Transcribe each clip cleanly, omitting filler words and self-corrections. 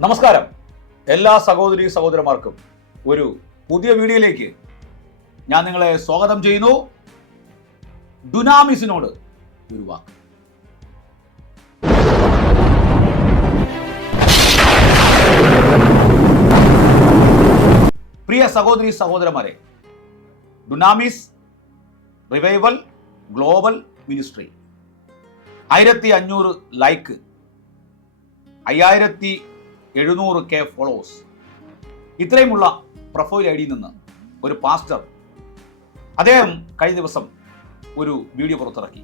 നമസ്കാരം. എല്ലാ സഹോദരി സഹോദരന്മാർക്കും ഒരു പുതിയ വീഡിയോയിലേക്ക് ഞാൻ നിങ്ങളെ സ്വാഗതം ചെയ്യുന്നു. ഡുനാമിസിനോട് ഒരു വാക്ക്. പ്രിയ സഹോദരി സഹോദരന്മാരെ, Dunamis revival global ministry 1500 like, 5700K followers, ഇത്രയുമുള്ള പ്രൊഫൈൽ ഐ ഡിയിൽ നിന്ന് ഒരു പാസ്റ്റർ അദ്ദേഹം കഴിഞ്ഞ ദിവസം ഒരു വീഡിയോ പുറത്തിറക്കി.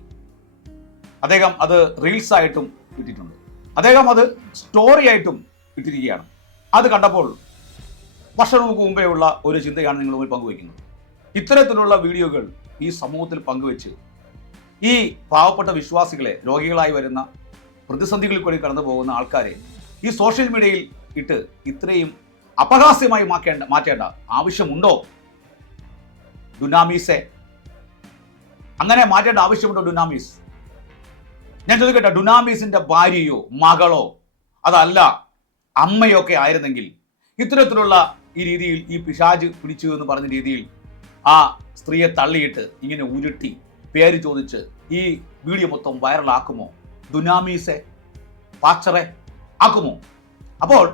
അദ്ദേഹം അത് റീൽസ് ആയിട്ടും ഇട്ടിട്ടുണ്ട്. അദ്ദേഹം അത് സ്റ്റോറി ആയിട്ടും ഇട്ടിരിക്കുകയാണ്. അത് കണ്ടപ്പോൾ വർഷങ്ങൾക്ക് മുമ്പേ ഉള്ള ഒരു ചിന്തയാണ് നിങ്ങളുമായി പങ്കുവയ്ക്കുന്നത്. ഇത്തരത്തിലുള്ള വീഡിയോകൾ ഈ സമൂഹത്തിൽ പങ്കുവെച്ച് ഈ പാവപ്പെട്ട വിശ്വാസികളെ, രോഗികളായി വരുന്ന പ്രതിസന്ധികളിൽ കൂടി കടന്നു പോകുന്ന ആൾക്കാരെ ഈ സോഷ്യൽ മീഡിയയിൽ ഇട്ട് ഇത്രയും അപഹാസ്യമായി മാറ്റേണ്ട ആവശ്യമുണ്ടോ? ഡുനാമീസെ, അങ്ങനെ മാറ്റേണ്ട ആവശ്യമുണ്ടോ? ഡുനാമീസ്, ഞാൻ ചോദിക്കട്ടെ, ഡുനാമീസിന്റെ ഭാര്യയോ മകളോ അതല്ല അമ്മയോ ഒക്കെ ആയിരുന്നെങ്കിൽ ഇത്തരത്തിലുള്ള ഈ രീതിയിൽ ഈ പിശാച് പിടിച്ചു എന്ന് പറഞ്ഞ രീതിയിൽ ആ സ്ത്രീയെ തള്ളിയിട്ട് ഇങ്ങനെ ഉരുട്ടി പേര് ചോദിച്ച് ഈ വീഡിയോ മൊത്തം വൈറലാക്കുമോ? ഡുനാമീസെ, പാച്ചറെ ആക്കുമോ? അപ്പോൾ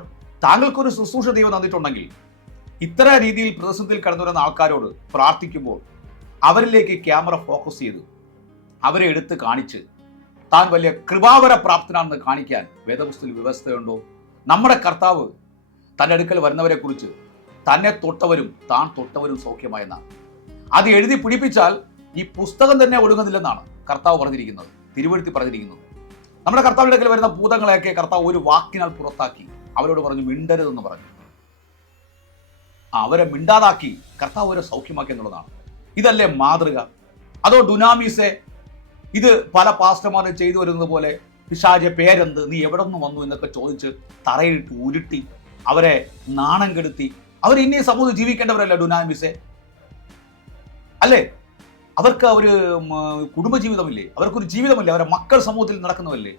താങ്കൾക്കൊരു ശുശ്രൂഷ ദൈവം തന്നിട്ടുണ്ടെങ്കിൽ ഇത്ര രീതിയിൽ പ്രതിസന്ധിയിൽ കടന്നു വരുന്ന ആൾക്കാരോട് പ്രാർത്ഥിക്കുമ്പോൾ അവരിലേക്ക് ക്യാമറ ഫോക്കസ് ചെയ്ത് അവരെ എടുത്ത് കാണിച്ച് താൻ വലിയ കൃപാവര പ്രാപ്തനാണെന്ന് കാണിക്കാൻ വേദപുസ്തകത്തിൽ വ്യവസ്ഥയുണ്ടോ? നമ്മുടെ കർത്താവ് തൻ്റെ അടുക്കൽ വരുന്നവരെ കുറിച്ച് തന്നെ തൊട്ടവരും താൻ തൊട്ടവരും സൗഖ്യമായെന്നാണ്. അത് എഴുതി പിടിപ്പിച്ചാൽ ഈ പുസ്തകം തന്നെ ഒടുങ്ങുന്നില്ലെന്നാണ് കർത്താവ് പറഞ്ഞിരിക്കുന്നത്, തിരുവെഴുത്തി പറഞ്ഞിരിക്കുന്നത്. നമ്മുടെ കർത്താവിന്റെ അടുക്കൽ വരുന്ന ഭൂതങ്ങളെയൊക്കെ കർത്താവ് ഒരു വാക്കിനാൽ പുറത്താക്കി അവരോട് പറഞ്ഞു മിണ്ടരുതെന്ന് പറഞ്ഞു. അവരെ മിണ്ടാതാക്കി കർത്താവ് അവരെ സൗഖ്യമാക്കി എന്നുള്ളതാണ്. ഇതല്ലേ മാതൃക? അതോ ഡുനാമീസെ ഇത് പല പാസ്റ്റർമാരും ചെയ്തു വരുന്നത് പോലെ പിശാചെ പേരെന്ത്, നീ എവിടെ നിന്ന് വന്നു എന്നൊക്കെ ചോദിച്ച് തറയിട്ട് ഉരുട്ടി അവരെ നാണം കെടുത്തി അവർ ഇനി സമൂഹത്തിൽ ജീവിക്കേണ്ടവരല്ല ഡുനാമീസെ അല്ലേ? അവർക്ക് ഒരു കുടുംബജീവിതമില്ലേ? അവർക്കൊരു ജീവിതമില്ലേ? അവരുടെ മക്കൾ സമൂഹത്തിൽ നടക്കുന്നതല്ലേ?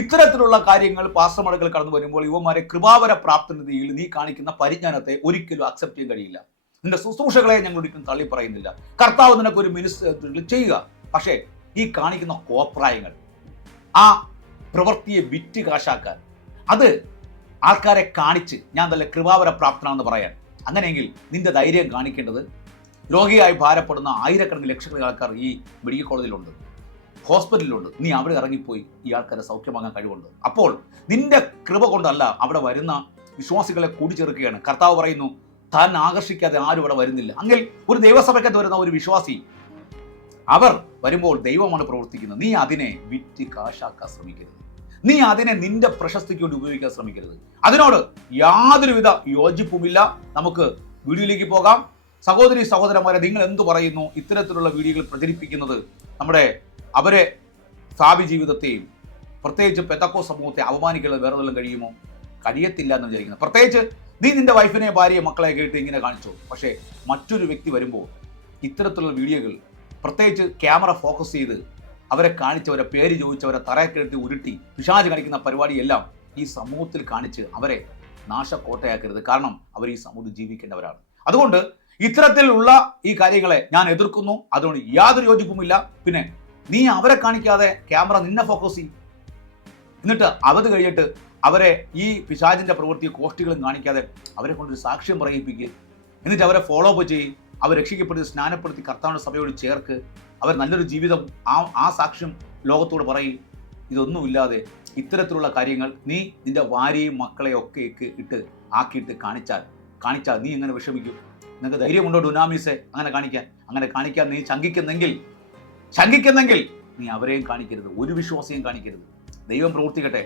ഇത്തരത്തിലുള്ള കാര്യങ്ങൾ പാസ്റ്റർമാർകൾ കടന്നു വരുമ്പോൾ ഇവന്മാരെ കൃപാവര പ്രാപ്തതയിൽ നീ കാണിക്കുന്ന പരിജ്ഞാനത്തെ ഒരിക്കലും അക്സെപ്റ്റ് ചെയ്യാൻ കഴിയില്ല. നിന്റെ ശുശ്രൂഷകളെ ഞങ്ങൾ ഒരിക്കലും തള്ളി പറയുന്നില്ല. കർത്താവ് നിനക്കൊരു മിനിസ്റ്റർ ചെയ്യുക. പക്ഷേ ഈ കാണിക്കുന്ന കോപ്രായങ്ങൾ, ആ പ്രവൃത്തിയെ വിറ്റ് കാശാക്കാൻ, അത് ആൾക്കാരെ കാണിച്ച് ഞാൻ നല്ല കൃപാവര പ്രാപ്തനാണെന്ന് പറയാൻ, അങ്ങനെയെങ്കിൽ നിന്റെ ധൈര്യം കാണിക്കേണ്ടത് രോഗിയായി ഭാരപ്പെടുന്ന ആയിരക്കണക്കിന് ലക്ഷക്കണക്കിന് ആൾക്കാർ ഈ മെഡിക്കൽ കോളേജിലുണ്ട്, ഹോസ്പിറ്റലിലുണ്ട്. നീ അവിടെ ഇറങ്ങിപ്പോയി ഈ ആൾക്കാരെ സൗഖ്യമാകാൻ കഴിവുണ്ട്. അപ്പോൾ നിന്റെ കൃപ കൊണ്ടല്ല അവിടെ വരുന്ന വിശ്വാസികളെ കൂടിച്ചേർക്കുകയാണ്. കർത്താവ് പറയുന്നു താൻ ആകർഷിക്കാതെ ആരും അവിടെ വരുന്നില്ല. അങ്ങനെ ഒരു ദൈവസഭയ്ക്കകത്ത് വരുന്ന ഒരു വിശ്വാസി, അവർ വരുമ്പോൾ ദൈവമാണ് പ്രവർത്തിക്കുന്നത്. നീ അതിനെ വിറ്റ് കാശാക്കാൻ ശ്രമിക്കരുത്. നീ അതിനെ നിന്റെ പ്രശസ്തിക്ക് വേണ്ടി ഉപയോഗിക്കാൻ ശ്രമിക്കരുത്. അതിനോട് യാതൊരുവിധ യോജിപ്പുമില്ല. നമുക്ക് വീഡിയോയിലേക്ക് പോകാം. സഹോദരി സഹോദരന്മാരെ, നിങ്ങൾ എന്തു പറയുന്നു? ഇത്തരത്തിലുള്ള വീഡിയോകൾ പ്രചരിപ്പിക്കുന്നത് അവരെ ഭാവി ജീവിതത്തെയും പ്രത്യേകിച്ച് പെന്തക്കോ സമൂഹത്തെ അപമാനിക്കുന്നത് വേറെ വല്ലതും കഴിയുമോ? കഴിയത്തില്ല എന്ന് വിചാരിക്കുന്നത്. പ്രത്യേകിച്ച് നീ നിന്റെ വൈഫിനെ, ഭാര്യയെ, മക്കളെ കേട്ട് ഇങ്ങനെ കാണിച്ചോ. പക്ഷേ മറ്റൊരു വ്യക്തി വരുമ്പോൾ ഇത്തരത്തിലുള്ള വീഡിയോകൾ പ്രത്യേകിച്ച് ക്യാമറ ഫോക്കസ് ചെയ്ത് അവരെ കാണിച്ചവരെ പേര് ചോദിച്ചവരെ തറയക്കെടുത്ത് ഉരുട്ടി പിശാച് കാണിക്കുന്ന പരിപാടിയെല്ലാം ഈ സമൂഹത്തിൽ കാണിച്ച് അവരെ നാശക്കോട്ടയാക്കരുത്. കാരണം അവർ ഈ സമൂഹത്തിൽ ജീവിക്കേണ്ടവരാണ്. അതുകൊണ്ട് ഇത്തരത്തിലുള്ള ഈ കാര്യങ്ങളെ ഞാൻ എതിർക്കുന്നു. അതുകൊണ്ട് യാതൊരു യോജിപ്പുമില്ല. പിന്നെ നീ അവരെ കാണിക്കാതെ ക്യാമറ നിന്നെ ഫോക്കസ് ചെയ്യും. എന്നിട്ട് അവത് കഴിഞ്ഞിട്ട് അവരെ ഈ പിശാചിന്റെ പ്രവൃത്തി കോഷ്ടികളും കാണിക്കാതെ അവരെ കൊണ്ടൊരു സാക്ഷ്യം പറയിപ്പിക്കുക. എന്നിട്ട് അവരെ ഫോളോ അപ്പ് ചെയ്യും. അവർ രക്ഷിക്കപ്പെടുത്തി സ്നാനപ്പെടുത്തി കർത്താവിന്റെ സഭയോട് ചേർക്ക്. അവർ നല്ലൊരു ജീവിതം ആ സാക്ഷ്യം ലോകത്തോട് പറയും. ഇതൊന്നുമില്ലാതെ ഇത്തരത്തിലുള്ള കാര്യങ്ങൾ നീ നിന്റെ ഭാര്യയും മക്കളെയും ഒക്കെ ഇട്ട് ആക്കിയിട്ട് കാണിച്ചാൽ നീ എങ്ങനെ വിഷമിക്കും? നിനക്ക് ധൈര്യമുണ്ടോ ഡുനാമീസെ അങ്ങനെ കാണിക്കാൻ നീ ശങ്കിക്കുന്നെങ്കിൽ നീ അവരെയും കാണിക്കരുത്, ഒരു വിശ്വാസിയും കാണിക്കരുത്. ദൈവം പ്രവർത്തിക്കട്ടെ.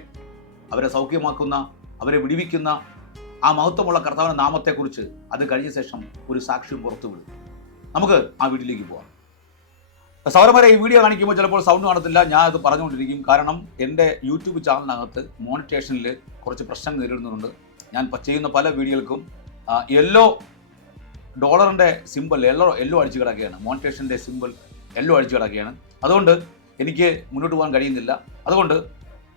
അവരെ സൗഖ്യമാക്കുന്ന, അവരെ വിടിവിക്കുന്ന ആ മഹത്വമുള്ള കർത്താവിന്റെ നാമത്തെക്കുറിച്ച് അത് കഴിഞ്ഞ ശേഷം ഒരു സാക്ഷ്യം പുറത്തുവിടും. നമുക്ക് ആ വീഡിയോയിലേക്ക് പോകാം. സൗരന്മാരെ, ഈ വീഡിയോ കാണിക്കുമ്പോൾ ചിലപ്പോൾ സൗണ്ട് കാണത്തില്ല. ഞാൻ അത് പറഞ്ഞുകൊണ്ടിരിക്കും. കാരണം എൻ്റെ യൂട്യൂബ് ചാനലിനകത്ത് മോണിറ്റേഷനിൽ കുറച്ച് പ്രശ്നം നേരിടുന്നുണ്ട്. ഞാൻ ചെയ്യുന്ന പല വീഡിയോകൾക്കും ഡോളറിൻ്റെ സിമ്പിൾ യെല്ലോ അടിച്ചു കിടക്കുകയാണ്. മോണിറ്റേഷൻ്റെ സിമ്പിൾ യെല്ലോ അടിച്ചു കിടക്കുകയാണ്. അതുകൊണ്ട് എനിക്ക് മുന്നോട്ട് പോകാൻ കഴിയുന്നില്ല. അതുകൊണ്ട്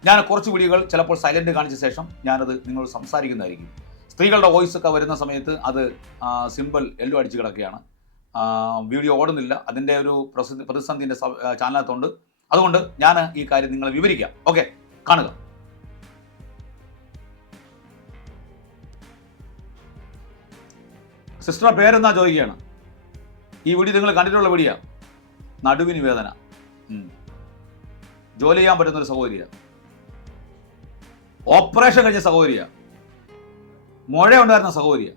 ഞാൻ കുറച്ച് വീഡിയോകൾ ചിലപ്പോൾ സൈലന്റ് കാണിച്ച ശേഷം ഞാനത് നിങ്ങളോട് സംസാരിക്കുന്നതായിരിക്കും. സ്ത്രീകളുടെ വോയിസ് ഒക്കെ വരുന്ന സമയത്ത് അത് സിമ്പിൾ എല്ലോ അടിച്ച് കിടക്കുകയാണ്, വീഡിയോ ഓടുന്നില്ല. അതിൻ്റെ ഒരു പ്രതിസന്ധി എൻ്റെ ചാനലിനകത്തുണ്ട്. അതുകൊണ്ട് ഞാൻ ഈ കാര്യം നിങ്ങളെ വിവരിക്കാം. ഓക്കെ, കാണുക. സിസ്റ്ററുടെ പേരെന്നാ ചോദിക്കുകയാണ്. ഈ വീഡിയോ നിങ്ങൾ കണ്ടിട്ടുള്ള വീഡിയോ. നടുവിന് വേദന, ജോലി ചെയ്യാൻ പറ്റുന്ന ഒരു സഹോദരിയ, ഓപ്പറേഷൻ കഴിഞ്ഞ സഹോദരിയ, മുഴ ഉണ്ടായിരുന്ന സഹോദരിയ.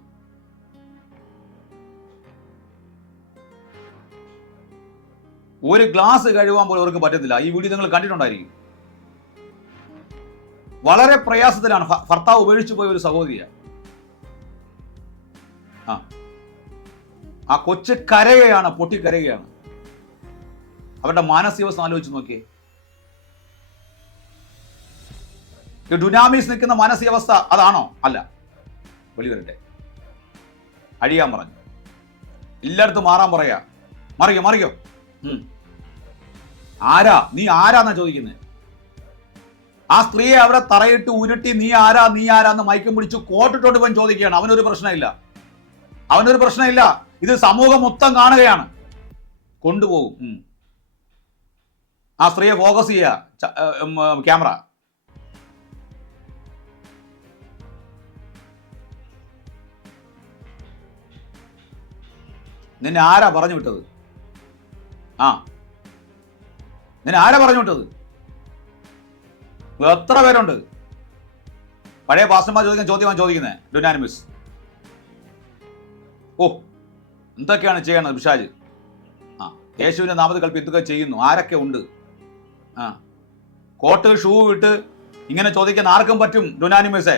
ഒരു ഗ്ലാസ് കഴുകാൻ പോലും അവർക്ക് പറ്റത്തില്ല. ഈ വീഡിയോ നിങ്ങൾ കണ്ടിട്ടുണ്ടായിരിക്കും. വളരെ പ്രയാസത്തിലാണ്. ഭർത്താവ് ഉപേക്ഷിച്ചു പോയ ഒരു സഹോദരിയ. ആ കൊച്ചു കരയുകയാണ്, പൊട്ടിക്കരയുകയാണ്. അവരുടെ മാനസികാവസ്ഥ ആലോചിച്ച് നോക്കിയേ. ഈ ഡുനാമീസ് നിൽക്കുന്ന മാനസികാവസ്ഥ അതാണോ? അല്ല. വെളിവരട്ടെ. അഴിയാൻ പറഞ്ഞു, എല്ലായിടത്തും മാറാൻ പറയാ. മറിയോ. ആരാ നീ? ആരാന്നാ ചോദിക്കുന്നത്. ആ സ്ത്രീയെ അവിടെ തറയിട്ട് ഉരുട്ടി നീ ആരാന്ന് മയക്കം പിടിച്ച് കോട്ടിട്ടോട്ട് പോയി ചോദിക്കുകയാണ്. അവനൊരു പ്രശ്നമില്ല. ഇത് സമൂഹം മൊത്തം കാണുകയാണ്. കൊണ്ടുപോകും. ആ സ്ത്രീയെ ഫോക്കസ് ചെയ്യുക ക്യാമറ. നിന്നെ ആരാ പറഞ്ഞു വിട്ടത്? എത്ര പേരുണ്ട്? പഴയ പാസ്റ്റർമാർ ചോദിക്കുന്ന ചോദ്യമാണ് ചോദിക്കുന്നത്. ഡുനാമിസ്. എന്തൊക്കെയാണ് ചെയ്യണത് പിശാച്? യേശുവിന്റെ നാമത്തിൽ കൽപ്പി എന്തൊക്കെ ചെയ്യുന്നു? ആരൊക്കെ ഉണ്ട്? കോട്ട് ഷൂ ഇട്ട് ഇങ്ങനെ ചോദിക്കാൻ ആർക്കും പറ്റും. ഡുനാനിമസേ,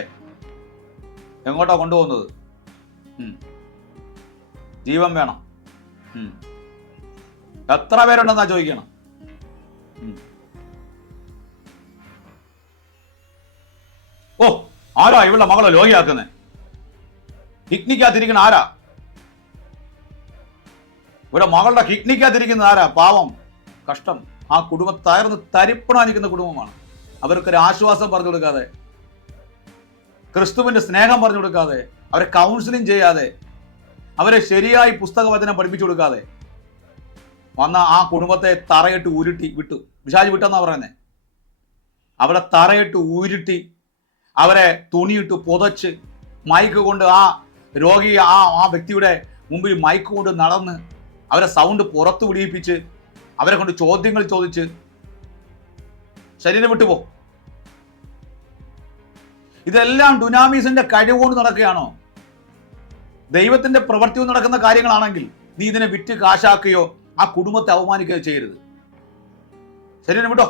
എങ്ങോട്ടാ കൊണ്ടുപോകുന്നത്? ജീവൻ വേണം. എത്ര പേരുണ്ടെന്നാ ചോദിക്കണം. ആരാ ഇവളുടെ മകളെ ലോകിയാക്കുന്നത്? കിഡ്നിക്കകത്തിരിക്കുന്ന ആരാ? ഇവിടെ മകളുടെ കിഡ്നിക്കകത്തിരിക്കുന്ന ആരാ? പാവം, കഷ്ടം. ആ കുടുംബം തകർന്ന് തരിപ്പണാനിക്കുന്ന കുടുംബമാണ്. അവർക്കൊരു ആശ്വാസം പറഞ്ഞു കൊടുക്കാതെ, ക്രിസ്തുവിന്റെ സ്നേഹം പറഞ്ഞു കൊടുക്കാതെ, അവരെ കൗൺസിലിംഗ് ചെയ്യാതെ, അവരെ ശരിയായി പുസ്തകവചനം പഠിപ്പിച്ചു കൊടുക്കാതെ വന്ന ആ കുടുംബത്തെ തറയിട്ട് ഉരുട്ടി വിട്ടു. പിശാച് വിട്ടെന്നാ പറയുന്നത്. അവിടെ തറയിട്ട് ഉരുട്ടി അവരെ തുണിയിട്ട് പുതച്ച് മൈക്ക് കൊണ്ട് ആ രോഗി ആ വ്യക്തിയുടെ മുമ്പിൽ മൈക്ക് കൊണ്ട് നടന്ന് അവരെ സൗണ്ട് പുറത്തു പിടിപ്പിച്ച് അവരെ കൊണ്ട് ചോദ്യങ്ങൾ ചോദിച്ച് ശരീരം വിട്ടുപോ. ഇതെല്ലാം ഡുനാമീസിന്റെ കഴിവുകൊണ്ട് നടക്കുകയാണോ? ദൈവത്തിന്റെ പ്രവൃത്തി നടക്കുന്ന കാര്യങ്ങളാണെങ്കിൽ നീ ഇതിനെ വിറ്റ് കാശാക്കുകയോ ആ കുടുംബത്തെ അവമാനിക്കുകയോ ചെയ്യരുത്. ശരീരം വിട്ടോ.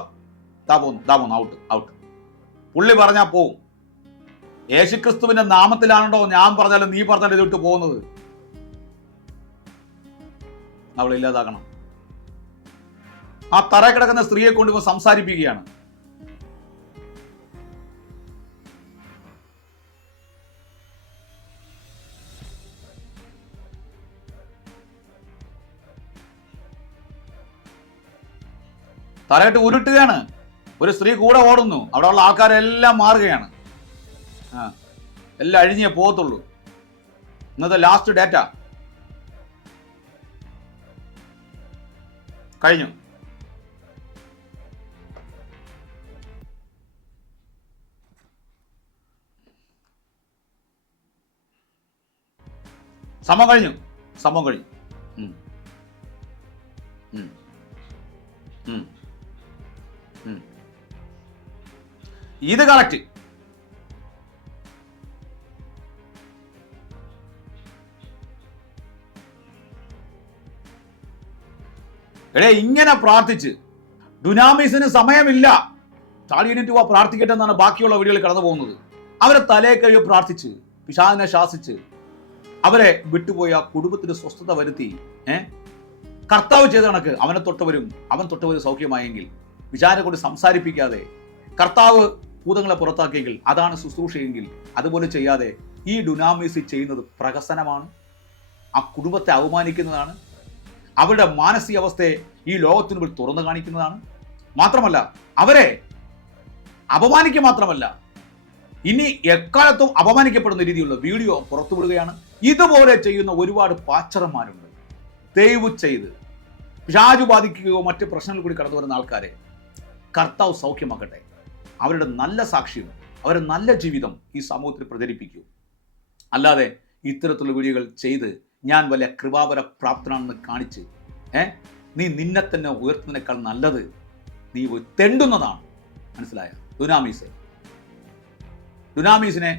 താ പോന്നു ഔട്ട്. പുള്ളി പറഞ്ഞാൽ പോവും. യേശുക്രിസ്തുവിന്റെ നാമത്തിലാണോ ഞാൻ പറഞ്ഞാലും നീ പറഞ്ഞാലും ഇത് വിട്ട് പോകുന്നത്? അവളെ ഇല്ലാതാക്കണം. ആ തറ കിടക്കുന്ന സ്ത്രീയെ കൊണ്ട് ഇവ സംസാരിപ്പിക്കുകയാണ്. തറയിട്ട് ഉരുട്ടുകയാണ്. ഒരു സ്ത്രീ കൂടെ ഓടുന്നു. അവിടെ ഉള്ള ആൾക്കാരെല്ലാം മാറുകയാണ്. എല്ലാം അഴിഞ്ഞേ പോകത്തുള്ളൂ. ഇന്നത്തെ ലാസ്റ്റ് ഡേറ്റ കഴിഞ്ഞു. സംഭവം കഴിഞ്ഞു. ഇത് കറക്റ്റ്. ഇങ്ങനെ പ്രാർത്ഥിച്ച് ഡുനാമിസിന് സമയമില്ല, ചാടിയിട്ട് പ്രാർത്ഥിക്കട്ടെ എന്നാണ് ബാക്കിയുള്ള വീഡിയോയിൽ കടന്നു പോകുന്നത്. അവരെ തലേ കഴിവ് പ്രാർത്ഥിച്ച് പിശാചിനെ ശാസിച്ച് അവരെ വിട്ടുപോയി ആ കുടുംബത്തിന് സ്വസ്ഥത വരുത്തി. കർത്താവ് ചെയ്ത കണക്ക് അവൻ തൊട്ടവരും സൗഖ്യമായെങ്കിൽ, പിശാചിനെ കൊണ്ട് സംസാരിപ്പിക്കാതെ കർത്താവ് ഭൂതങ്ങളെ പുറത്താക്കിയെങ്കിൽ അതാണ് ശുശ്രൂഷയെങ്കിൽ, അതുപോലെ ചെയ്യാതെ ഈ ഡുനാമിസ് ചെയ്യുന്നത് പ്രഹസനമാണ്. ആ കുടുംബത്തെ അവമാനിക്കുന്നതാണ്. അവരുടെ മാനസികാവസ്ഥയെ ഈ ലോകത്തിനുള്ളിൽ തുറന്നു കാണിക്കുന്നതാണ്. മാത്രമല്ല അവരെ അപമാനിക്കുക മാത്രമല്ല, ഇനി എക്കാലത്തും അപമാനിക്കപ്പെടുന്ന രീതിയിലുള്ള വീഡിയോ പുറത്തുവിടുകയാണ്. ഇതുപോലെ ചെയ്യുന്ന ഒരുപാട് പാച്ചറന്മാരുണ്ട്. ദയവ് ചെയ്ത് പിശാചു ബാധിക്കുകയോ മറ്റ് പ്രശ്നങ്ങൾ കൂടി കടന്നു വരുന്ന ആൾക്കാരെ കർത്താവ് സൗഖ്യമാക്കട്ടെ. അവരുടെ നല്ല സാക്ഷ്യം, അവരുടെ നല്ല ജീവിതം ഈ സമൂഹത്തിൽ പ്രചരിപ്പിക്കൂ. അല്ലാതെ ഇത്തരത്തിലുള്ള വീഡിയോകൾ ചെയ്ത് ഞാൻ വലിയ കൃപാപര പ്രാപ്തനാണെന്ന് കാണിച്ച് നീ നിന്നെ തന്നെ ഉയർത്തുന്നതിനേക്കാൾ നല്ലത് നീ തെണ്ടുന്നതാണ്. മനസ്സിലായ? ഡുനാമീസിനെ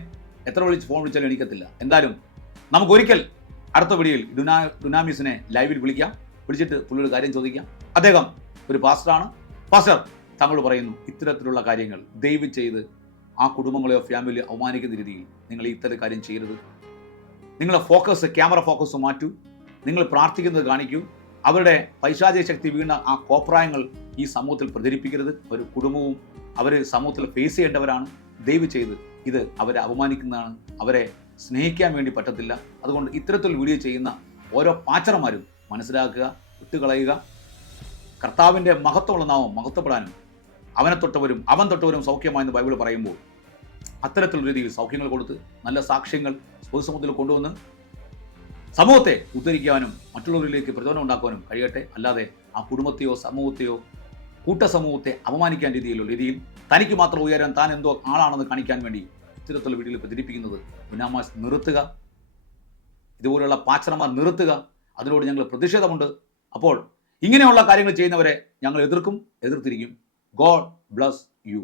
എത്ര ഫോൺ വിളിച്ചാലും എണീക്കത്തില്ല. എന്തായാലും നമുക്കൊരിക്കൽ അടുത്ത വീഡിയോയിൽ ഡുനാമീസിനെ ലൈവിൽ വിളിക്കാം. വിളിച്ചിട്ട് പുള്ളിയുടെ കാര്യം ചോദിക്കാം. അദ്ദേഹം ഒരു പാസ്റ്ററാണ്. പാസ്റ്റർ, താങ്കൾ പറയുന്നു ഇത്തരത്തിലുള്ള കാര്യങ്ങൾ ദയവ് ചെയ്ത് ആ കുടുംബങ്ങളെയോ ഫാമിലിയോ അവമാനിക്കുന്ന രീതിയിൽ നിങ്ങൾ ഇത്തരം കാര്യം ചെയ്യരുത്. നിങ്ങളെ ഫോക്കസ്, ക്യാമറ ഫോക്കസ് മാറ്റൂ. നിങ്ങൾ പ്രാർത്ഥിക്കുന്നത് കാണിക്കൂ. അവരുടെ പൈശാചിക ശക്തി വീണ ആ കോപ്രായങ്ങൾ ഈ സമൂഹത്തിൽ പ്രചരിപ്പിക്കരുത്. ഒരു കുടുംബവും അവർ സമൂഹത്തിൽ ഫേസ് ചെയ്യേണ്ടവരാണ്. ദയവ് ചെയ്ത് ഇത് അവരെ അപമാനിക്കുന്നതാണ്. അവരെ സ്നേഹിക്കാൻ വേണ്ടി പറ്റത്തില്ല. അതുകൊണ്ട് ഇത്തരത്തിൽ വീഡിയോ ചെയ്യുന്ന ഓരോ പാച്ചറന്മാരും മനസ്സിലാക്കുക, വിട്ടുകളയുക. കർത്താവിൻ്റെ മഹത്വമുള്ള നാമം മഹത്വപ്പെടാനും അവനെ തൊട്ടവരും അവൻ തൊട്ടവരും സൗഖ്യമായെന്ന് ബൈബിൾ പറയുമ്പോൾ അത്തരത്തിലുള്ള രീതിയിൽ സൗഖ്യങ്ങൾ കൊടുത്ത് നല്ല സാക്ഷ്യങ്ങൾ പൊതുസമൂഹത്തിൽ കൊണ്ടുവന്ന് സമൂഹത്തെ ഉദ്ധരിക്കാനും മറ്റുള്ളവരിലേക്ക് പ്രചോദനം ഉണ്ടാക്കാനും കഴിയട്ടെ. അല്ലാതെ ആ കുടുംബത്തെയോ സമൂഹത്തെയോ കൂട്ടസമൂഹത്തെ അപമാനിക്കാൻ രീതിയിൽ തനിക്ക് മാത്രം ഉയരാൻ താൻ എന്തോ ആളാണെന്ന് കാണിക്കാൻ വേണ്ടി ഇത്തരത്തിലുള്ള വീഡിയോയിൽ പ്രചരിപ്പിക്കുന്നത് ഡുനാമീസ് നിർത്തുക. ഇതുപോലുള്ള പാച്ചറന്മാർ നിർത്തുക. അതിനോട് ഞങ്ങൾ പ്രതിഷേധമുണ്ട്. അപ്പോൾ ഇങ്ങനെയുള്ള കാര്യങ്ങൾ ചെയ്യുന്നവരെ ഞങ്ങൾ എതിർത്തിരിക്കും. God bless you.